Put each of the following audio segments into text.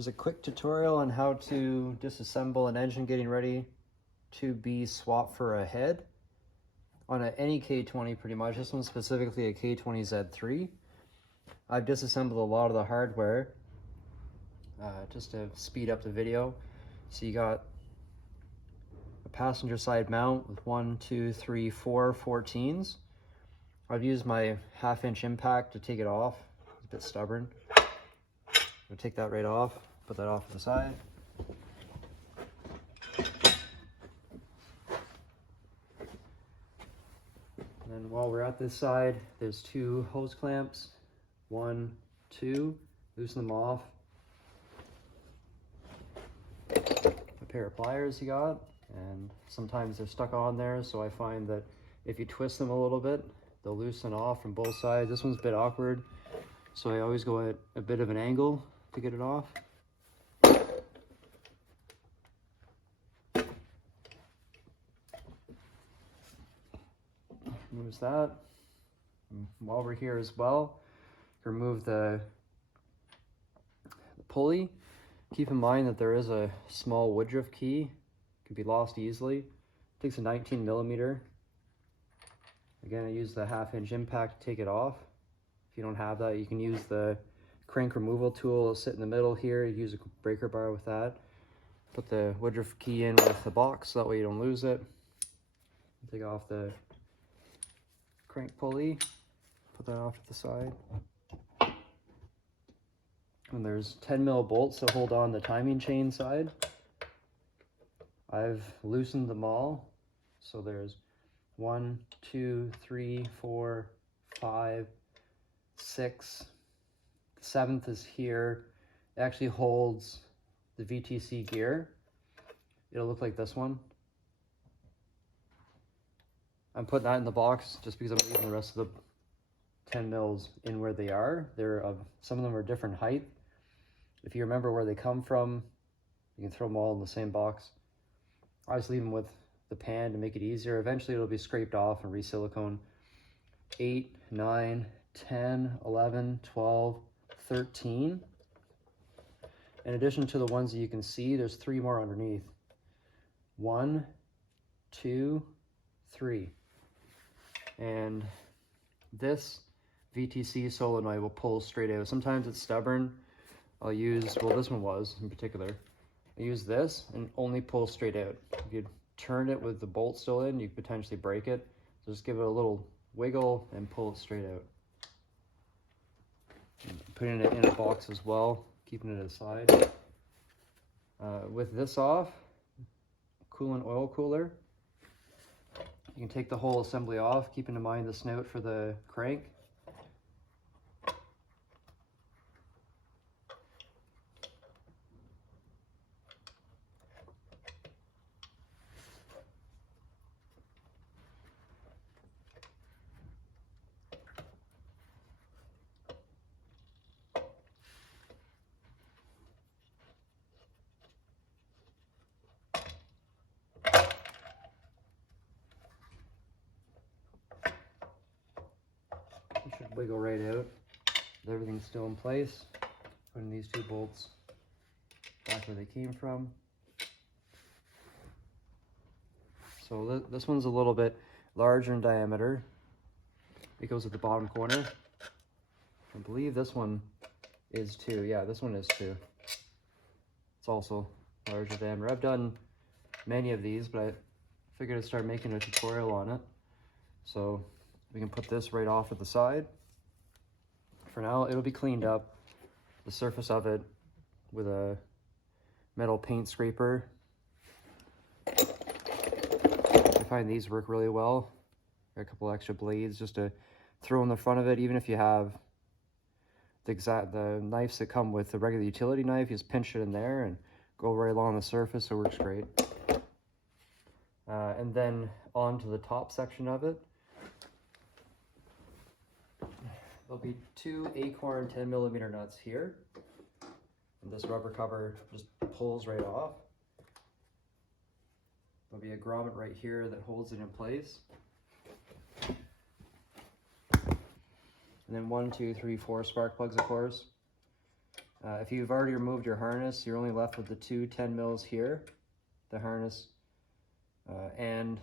Here's a quick tutorial on how to disassemble an engine getting ready to be swapped for a head on any K20 pretty much. This one's specifically a K20Z3. I've disassembled a lot of the hardware just to speed up the video. So you got a passenger side mount with 1, 2, 3, 4 14s. I've used my 1/2 inch impact to take it off. It's a bit stubborn. I'll take that right off, put that off to the side. And then while we're at this side, there's 2 hose clamps. 1, 2, loosen them off. A pair of pliers you got, and sometimes they're stuck on there, so I find that if you twist them a little bit, they'll loosen off from both sides. This one's a bit awkward, so I always go at a bit of an angle to get it off. Moves that. And while we're here as well, remove the pulley. Keep in mind that there is a small woodruff key. It can be lost easily. It takes a 19mm. Again, I use the 1/2 inch impact to take it off. If you don't have that, you can use the crank removal tool. It'll sit in the middle here. You use a breaker bar with that. Put the woodruff key in with the box, so that way you don't lose it. Take off the crank pulley. Put that off to the side. And there's 10mm bolts that hold on the timing chain side. I've loosened them all. So there's 1, 2, 3, 4, 5, 6. The 7th is here. It actually holds the VTC gear. It'll look like this one. I'm putting that in the box just because I'm leaving the rest of the 10mm in where they are. Some of them are different height. If you remember where they come from, you can throw them all in the same box. I just leave them with the pan to make it easier. Eventually it'll be scraped off and re-silicone. 8, 9, 10, 11, 12, 13. In addition to the ones that you can see, there's 3 more underneath. 1, 2, 3. And this VTC solenoid will pull straight out. Sometimes it's stubborn. I'll use, well, this one was in particular. I use this and only pull straight out. If you turn it with the bolt still in, you could potentially break it. So just give it a little wiggle and pull it straight out. Putting it in a box as well, keeping it aside. With this off, coolant oil cooler. You can take the whole assembly off, keeping in mind the snout for the crank. You should wiggle right out. Everything's still in place. Putting these 2 bolts back where they came from. So this one's a little bit larger in diameter. It goes at the bottom corner. I believe this one is 2. Yeah, this one is 2. It's also larger diameter. I've done many of these, but I figured I'd start making a tutorial on it. So we can put this right off at the side. For now, it'll be cleaned up, the surface of it, with a metal paint scraper. I find these work really well. Got a couple extra blades just to throw in the front of it. Even if you have the knives that come with the regular utility knife, you just pinch it in there and go right along the surface. It works great. And then onto the top section of it. There'll be 2 Acorn 10mm nuts here. And this rubber cover just pulls right off. There'll be a grommet right here that holds it in place. And then 1, 2, 3, 4 spark plugs, of course. If you've already removed your harness, you're only left with the two 10 mils here, the harness and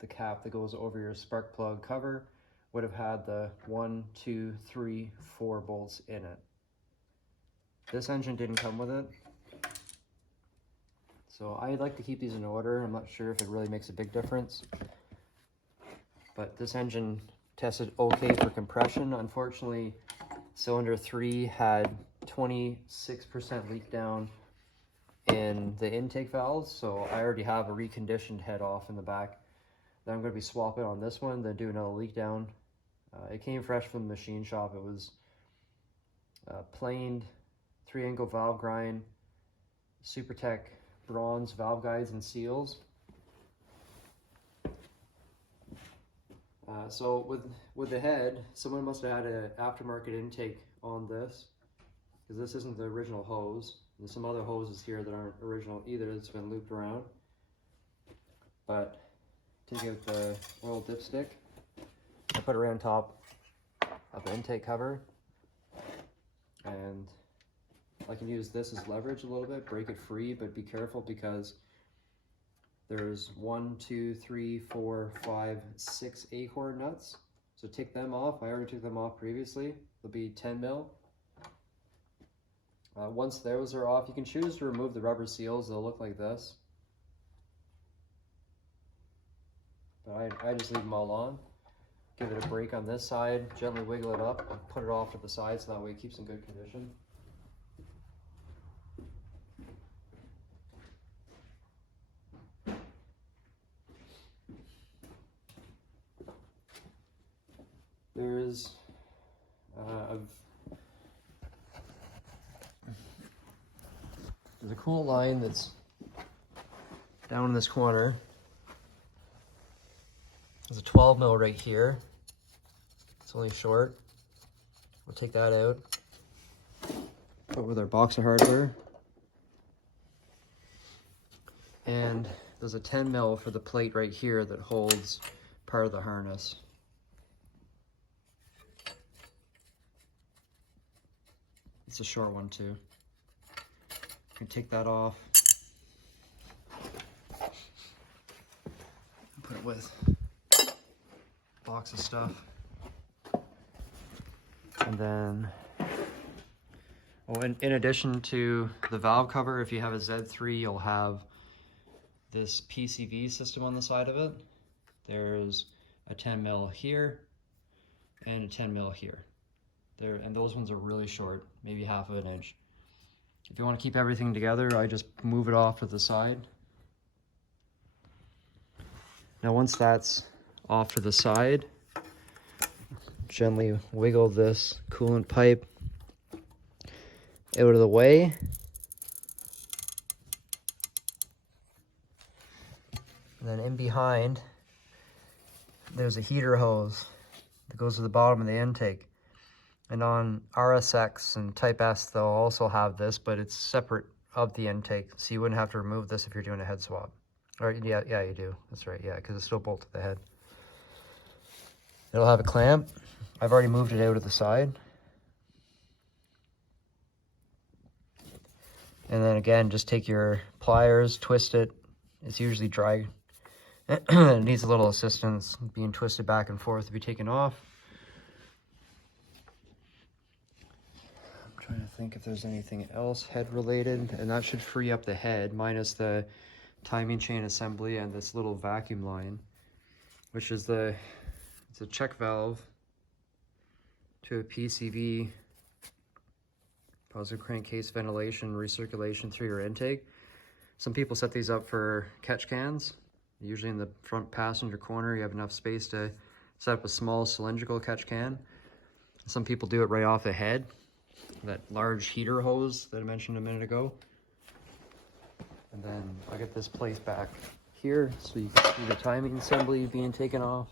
the cap that goes over your spark plug cover would have had the 1, 2, 3, 4 bolts in it. This engine didn't come with it, so I like to keep these in order. I'm not sure if it really makes a big difference, but this engine tested okay for compression. Unfortunately, cylinder 3 had 26% leak down in the intake valves, so I already have a reconditioned head off in the back that I'm going to be swapping on this one, then do another leak down. It came fresh from the machine shop. It was planed 3-angle valve grind, SuperTech bronze valve guides and seals. So with the head, someone must have had an aftermarket intake on this, because this isn't the original hose. There's some other hoses here that aren't original either, that's been looped around. But take out the oil dipstick, I put it right on top of the intake cover, and I can use this as leverage a little bit, break it free, but be careful because there's 1, 2, 3, 4, 5, 6 acorn nuts. So take them off. I already took them off previously. They'll be 10 mil. Once those are off, you can choose to remove the rubber seals. They'll look like this. But I just leave them all on. Give it a break on this side, gently wiggle it up, and put it off to the side so that way it keeps in good condition. There's a coolant line that's down in this corner. There's a 12 mil right here. It's only short. We'll take that out. Put with our box of hardware. And there's a 10 mil for the plate right here that holds part of the harness. It's a short one too. You can take that off. Put it with a box of stuff. And then, oh, in addition to the valve cover, if you have a Z3, you'll have this PCV system on the side of it. There's a 10 mil here and a 10 mil here. And those ones are really short, maybe half of an inch. If you want to keep everything together, I just move it off to the side. Now once that's off to the side, gently wiggle this coolant pipe out of the way. And then in behind, there's a heater hose that goes to the bottom of the intake. And on RSX and Type S, they'll also have this, but it's separate of the intake, so you wouldn't have to remove this if you're doing a head swap. Or yeah, you do. That's right, yeah, because it's still bolted to the head. It'll have a clamp. I've already moved it out of the side. And then again, just take your pliers, twist it. It's usually dry. It needs a little assistance being twisted back and forth to be taken off. Trying to think if there's anything else head related, and that should free up the head minus the timing chain assembly and this little vacuum line, which is it's a check valve to a PCV, positive crankcase ventilation recirculation through your intake. Some people set these up for catch cans. Usually in the front passenger corner you have enough space to set up a small cylindrical catch can. Some people do it right off the head, that large heater hose that I mentioned a minute ago. And then I'll get this placed back here so you can see the timing assembly being taken off.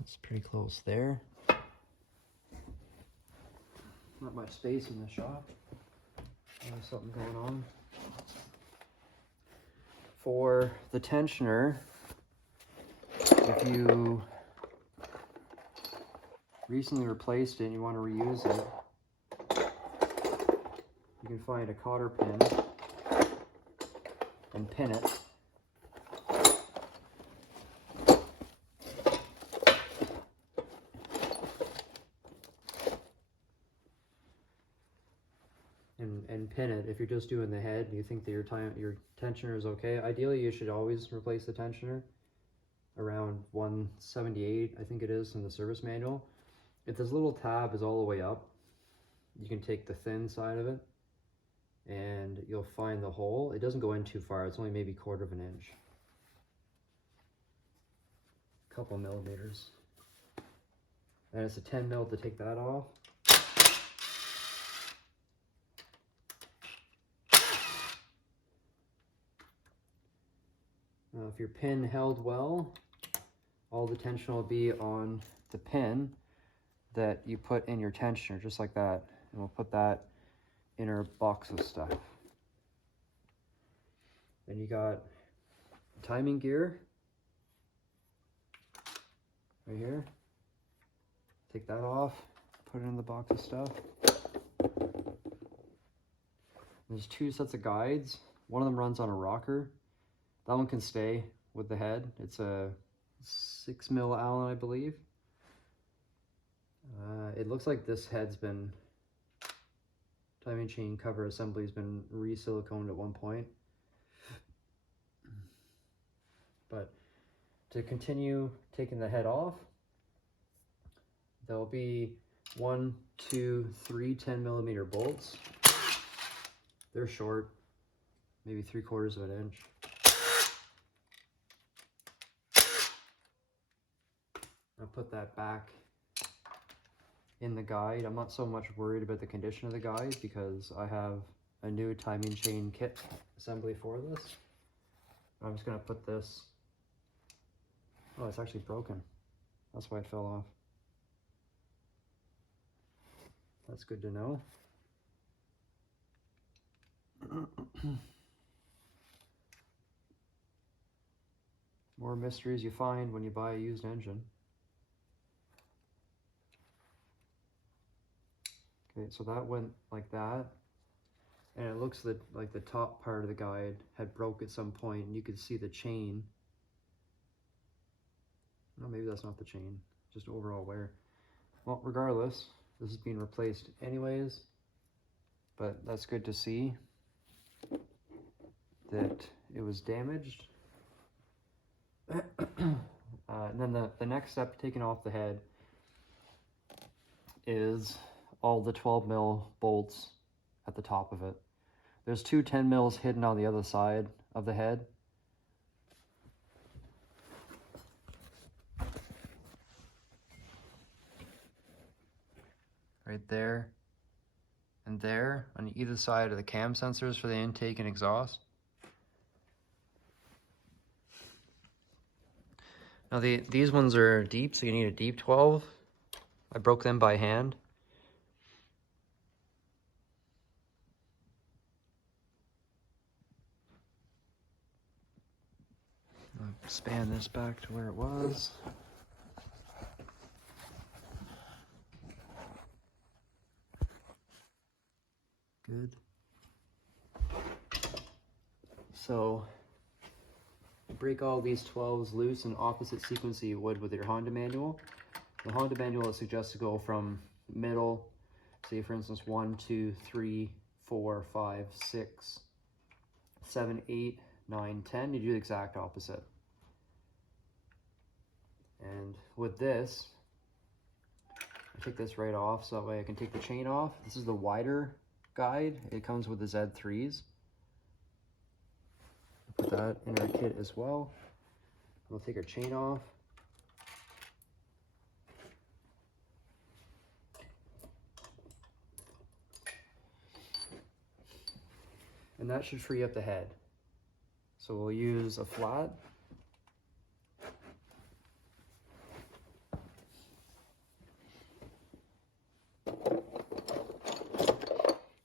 It's pretty close there. Not much space in the shop. There's something going on. For the tensioner, if you recently replaced it and you want to reuse it, you can find a cotter pin and pin it. And pin it if you're just doing the head and you think that your tensioner is okay. Ideally, you should always replace the tensioner around 178, I think it is in the service manual. If this little tab is all the way up, you can take the thin side of it and you'll find the hole. It doesn't go in too far, it's only maybe 1/4 of an inch. A couple millimeters. And it's a 10 mil to take that off. Now, if your pin held well, all the tension will be on the pin that you put in your tensioner, just like that. And we'll put that in our box of stuff. Then you got timing gear right here. Take that off, put it in the box of stuff. There's 2 sets of guides. One of them runs on a rocker. That one can stay with the head. It's a 6 mil Allen, I believe. It looks like this head's been, timing chain cover assembly has been re-siliconed at one point. But to continue taking the head off, there'll be 1, 2, 3 10 millimeter bolts. They're short, maybe 3/4 of an inch. I'll put that back in the guide. I'm not so much worried about the condition of the guide because I have a new timing chain kit assembly for this. I'm just going to put this, oh, it's actually broken. That's why it fell off. That's good to know. More mysteries you find when you buy a used engine. Okay, so that went like that, and it looks like the top part of the guide had broke at some point, and you could see the chain. No, maybe that's not the chain, just overall wear. Well, regardless, this is being replaced anyways, but that's good to see that it was damaged. And then the next step, taking off the head, is all the 12 mil bolts at the top of it. There's 2 10 mils hidden on the other side of the head. Right there and there on either side of the cam sensors for the intake and exhaust. Now these ones are deep, so you need a deep 12. I broke them by hand. I'll span this back to where it was. Good. So break all these 12s loose in opposite sequence that you would with your Honda manual. The Honda manual suggests to go from middle, say for instance 1, 2, 3, 4, 5, 6, 7, 8, 9, 10. You do the exact opposite. And with this, I take this right off so that way I can take the chain off. This is the wider guide. It comes with the Z3s. Put that in our kit as well. We'll take our chain off. And that should free up the head. So we'll use a flat.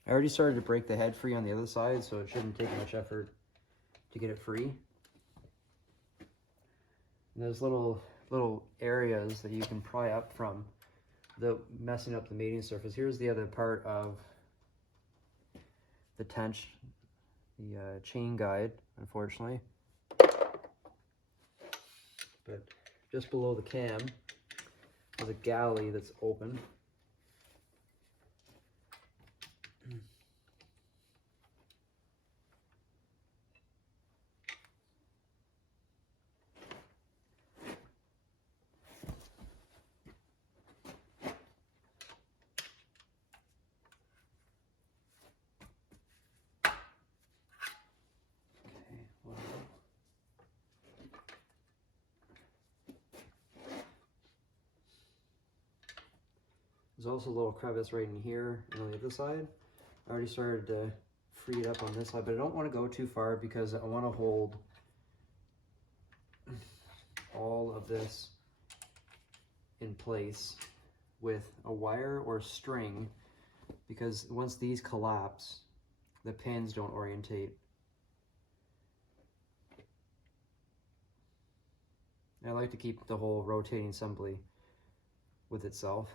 I already started to break the head free on the other side, so it shouldn't take much effort to get it free. And there's little areas that you can pry up from messing up the mating surface. Here's the other part of the tench, the chain guide, unfortunately. But just below the cam, there's a galley that's open. There's also a little crevice right in here and on the other side. I already started to free it up on this side, but I don't want to go too far because I want to hold all of this in place with a wire or string, because once these collapse, the pins don't orientate. I like to keep the whole rotating assembly with itself.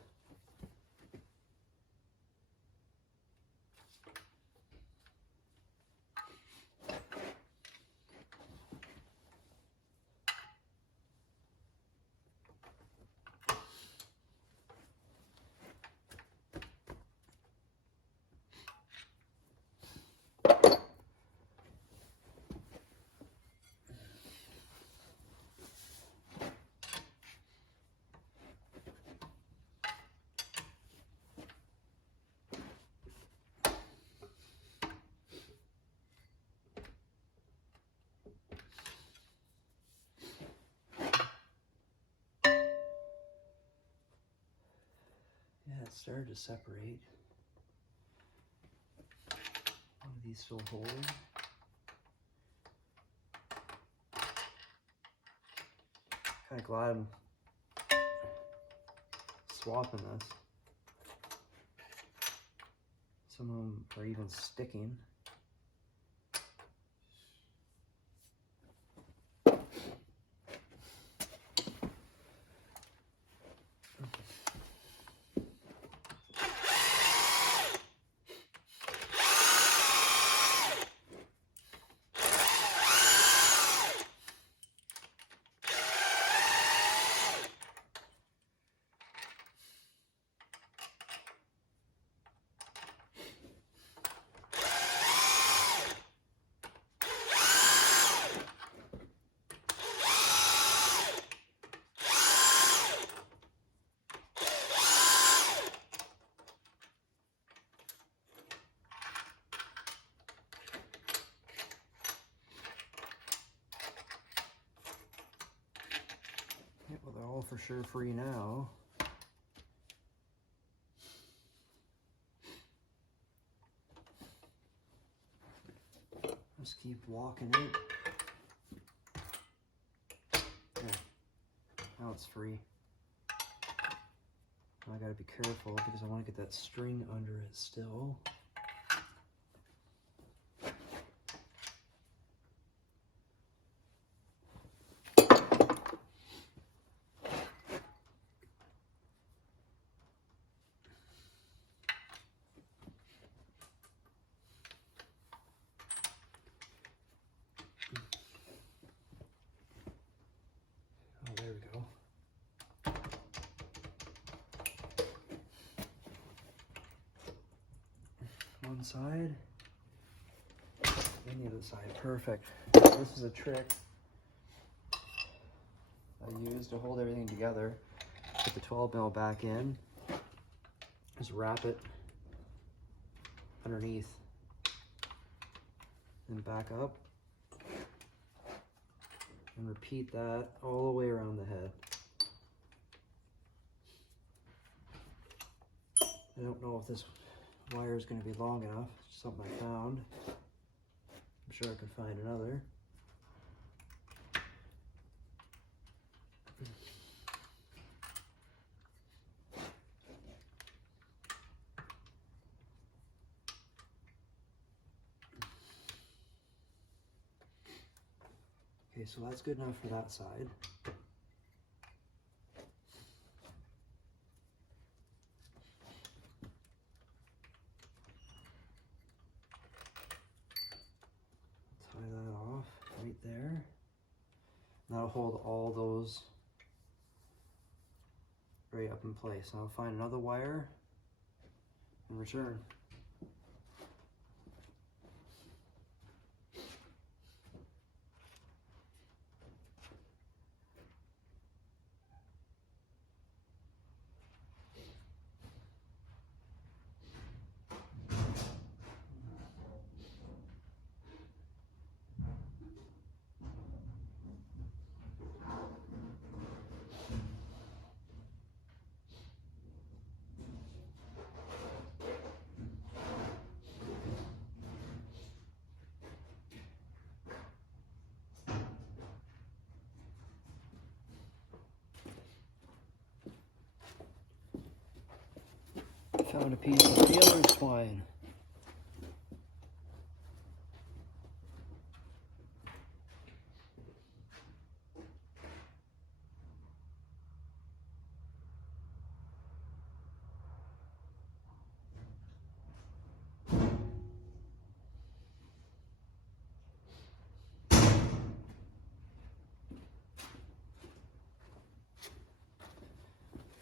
Yeah, it started to separate. One of these still holding. Kind of glad I'm swapping this. Some of them are even sticking. Well, they're all for sure free now. Just keep walking it. There. Now it's free. Now I gotta be careful because I want to get that string under it still. There we go. One side and the other side. Perfect. This is a trick I use to hold everything together. Put the 12mm back in. Just wrap it underneath. Then back up. And repeat that all the way around the head. I don't know if this wire is going to be long enough. It's something I found. I'm sure I can find another. Okay, so that's good enough for that side. that'll hold all those right up in place. I'll find another wire and return. Found a piece of tailor twine.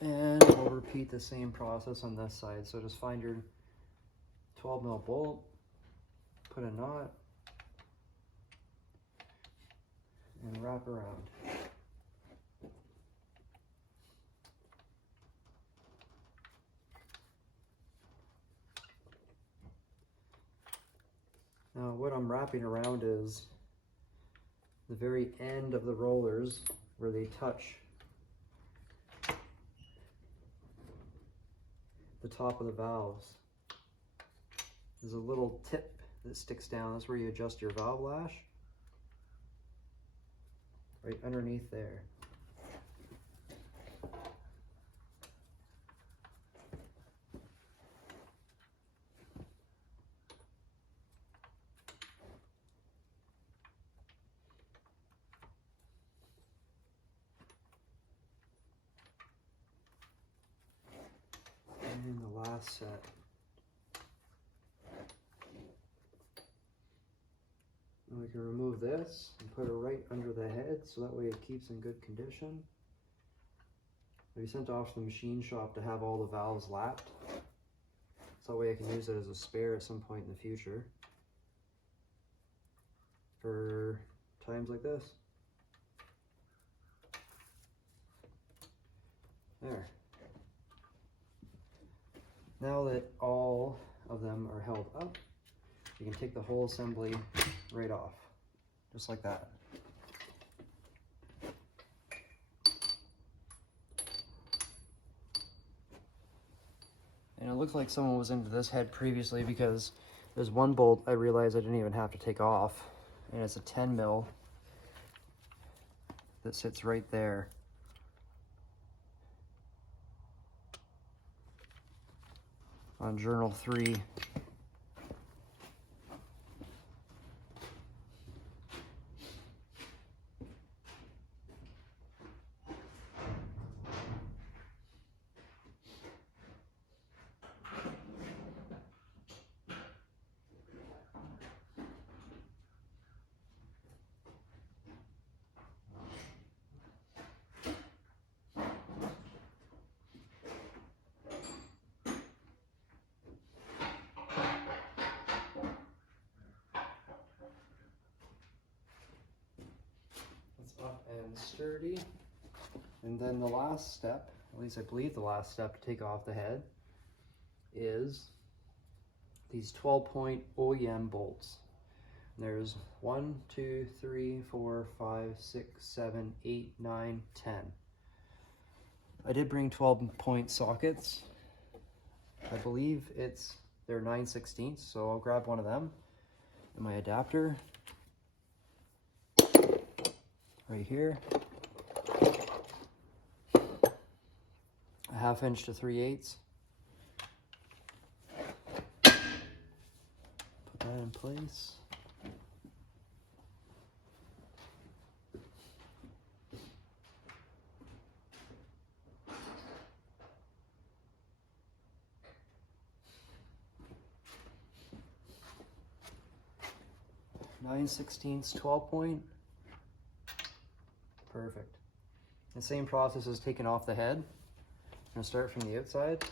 And we'll repeat the same process on this side. So just find your 12 mil bolt, put a knot, and wrap around. Now what I'm wrapping around is the very end of the rollers where they touch the top of the valves. There's a little tip that sticks down. That's where you adjust your valve lash. Right underneath there. And the last set. And we can remove this and put it right under the head so that way it keeps in good condition. We sent off to the machine shop to have all the valves lapped. So that way I can use it as a spare at some point in the future for times like this. There. Now that all of them are held up, you can take the whole assembly right off, just like that. And it looks like someone was into this head previously because there's one bolt I realized I didn't even have to take off, and it's a 10 mil that sits right there. On journal 3. Up and sturdy. And then the last step, at least I believe the last step to take off the head, is these 12-point OEM bolts. And there's 1, 2, 3, 4, 5, 6, 7, 8, 9, 10. I did bring 12-point sockets. I believe they're 9/16, so I'll grab one of them and my adapter. Right here, a 1/2 inch to 3/8. Put that in place. (9/16) 12-point. Per Perfect. The same process as taking off the head. I'm gonna start from the outside.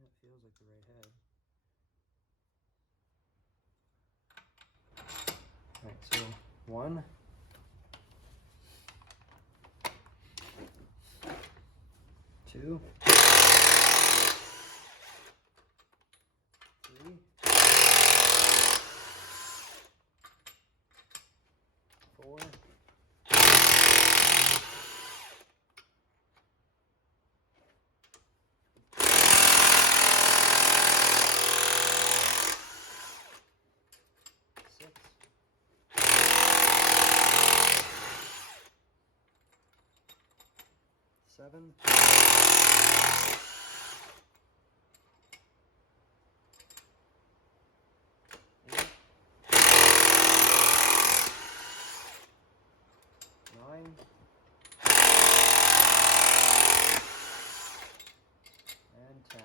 It feels like the right head. Alright, so 1, 2, 3, 4, 6, 7, 8, 9, and 10.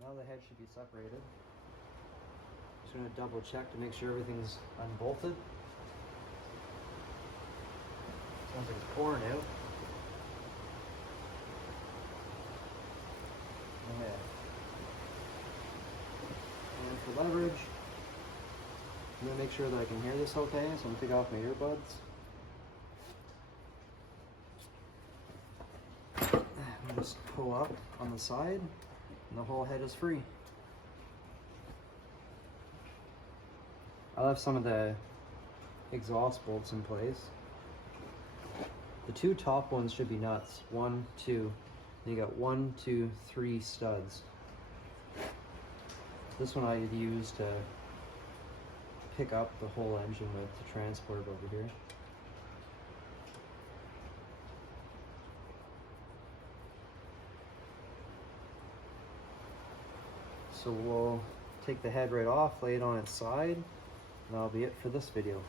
Now the head should be separated. Just going to double check to make sure everything's unbolted. Sounds like it's pouring out. Yeah. And for leverage, I'm going to make sure that I can hear this okay, so I'm going to take off my earbuds. I'm just pull up on the side, and the whole head is free. I left some of the exhaust bolts in place. The 2 top ones should be nuts. 1, 2. And you got 1, 2, 3 studs. This one I use to pick up the whole engine with the transport over here. So we'll take the head right off, lay it on its side, and that'll be it for this video.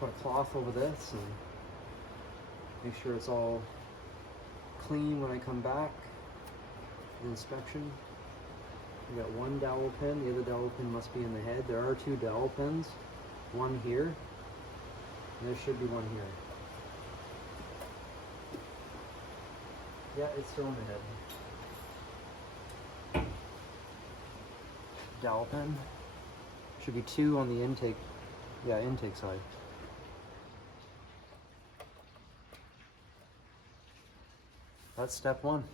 Put a cloth over this and make sure it's all clean when I come back for inspection. We got 1 dowel pin, the other dowel pin must be in the head. There are 2 dowel pins, 1 here, and there should be 1 here. Yeah, it's still in the head. Dowel pin. Should be 2 on the intake, intake side. That's step 1.